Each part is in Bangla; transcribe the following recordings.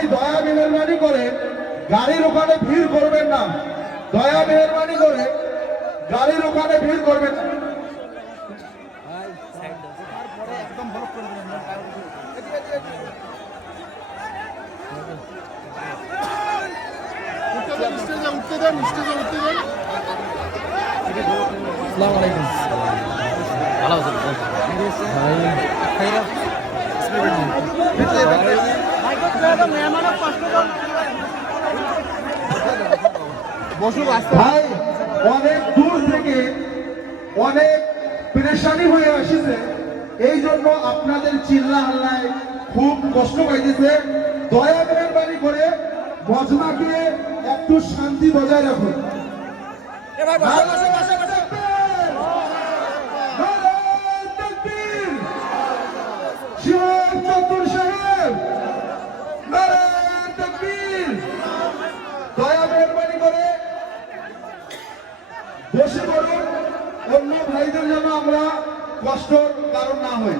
ভাই দয়া মেহরবানি করে গাড়ির ওখানে ভিড় করবেন না, দয়া মেহরবানি করে গাড়ির ওখানে ভিড় করবেন না। ভাই অনেক দূর থেকে অনেক পেরেশানি হয়ে আসছে, এই জন্য আপনাদের চিল্লা হাল্লায় খুব কষ্ট পাইতেছে। দয়া মেহরবানি করে মজমাকে একটু শান্তি বজায় রাখুন। দয়া মেহরবানি করে বসে পড়ুন, অন্য ভাইদের যেন আমরা কষ্টর কারণ না হই।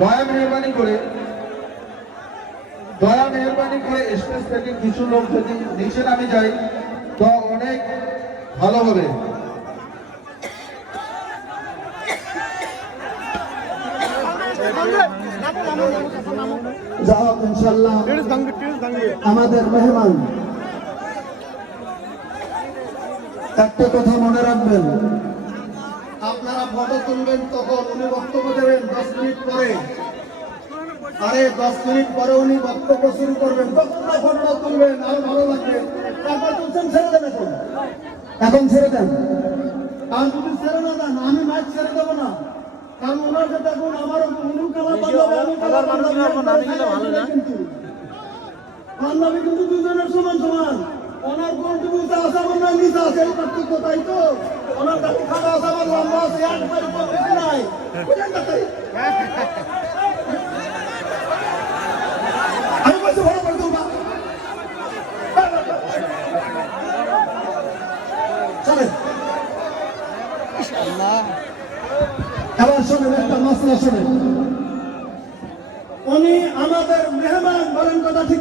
দয়া মেহরবানি করে স্টেজ থেকে কিছু লোক যদি নিচে নামে যায় তো অনেক ভালো হবে। যা হোক ইনশাল্লাহ আমাদের মেহমান একটা কথা মনে রাখবেন, আপনারা ফটো তুলবেন তখন উনি বক্তব্য দেবেন 10 মিনিট পরে, আরে 10 মিনিট পরে উনি বক্তব্য শুরু করবেন, তখন ফটোটা তুলবেন, আরো ভালো লাগবে। তারপর তুলছেন, ছেড়ে দেন, এখন ছেড়ে দেন। আর যদি ছেড়ে না দেন আমি মাইক ছেড়ে দেবো না, কারণ ওনার যেটা গুণ আমার বান্ধবী কিন্তু দুজনের সমান সমান। ওনার গুণ তুমি আছে আমার না নিচে আছে, এই পার্থক্য, তাই তো? ওনার কাছে খাওয়া আছে, আমার লম্বা আছে, একবারে বেশি নাই। আমি বলছি ভালো করে তুলবা, চলেন। এবার শোনেন, একটা মশলা শোনেন, উনি আমাদের মেহমান বলেন, কথা ঠিক।